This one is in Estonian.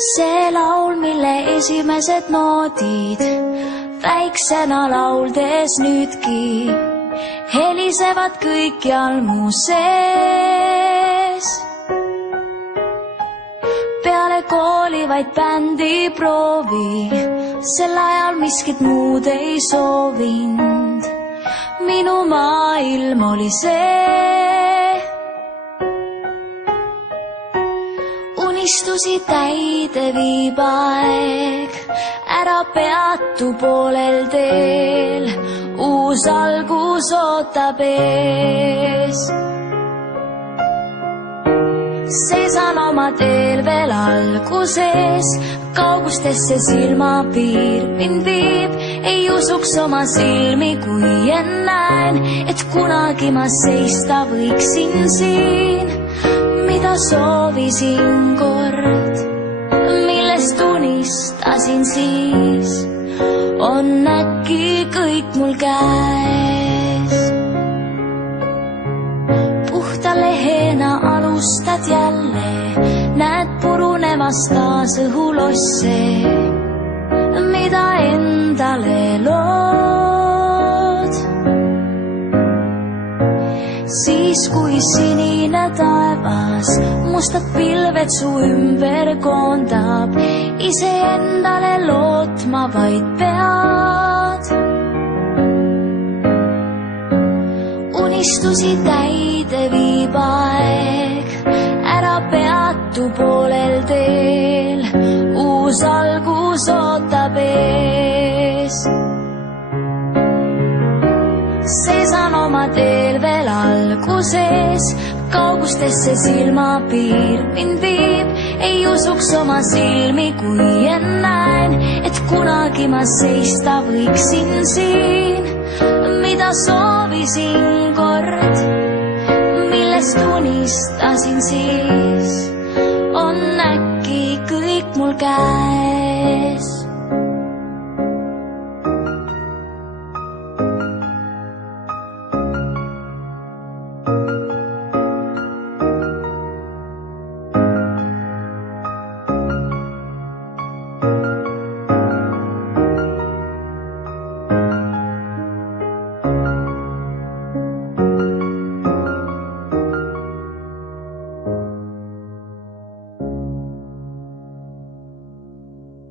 See laul, mille esimesed noodid väiksena lauldes nüüdki helisevad kõikjal mu sees. Peale kooli vaid bändi proovi, sel ajal miskit muud ei soovind. Minu maailm oli see. Unistusi täide viib aeg, ära peatu poolel teel, uus algus ootab ees. Seisan oma teel veel alguses, kaugustesse silmapiir mind viib. Ei usuks oma silmi, kui näen, et kunagi ma seista võiksin siin. Mida soovisin kord, millest unistasin siis, on äkki kõik mul käes. Puhta lehena alustad jälle, näed purunemas taas õhulosse, mida endale lood. Siis kui sinine taevas mustad pilved su ümber koondab, iseendale lootma vaid pead. Unistusi täide viib aeg, ära peatu poolel teel, uus algus ootab ees. Seisan oma teel veel alguses, kaugustesse silmapiir mind viib. Ei usuks oma silmi, kui näen, et kunagi ma seista võiksin siin. Mida soovisin kord, millest unistasin siis, on äkki kõik mul käes.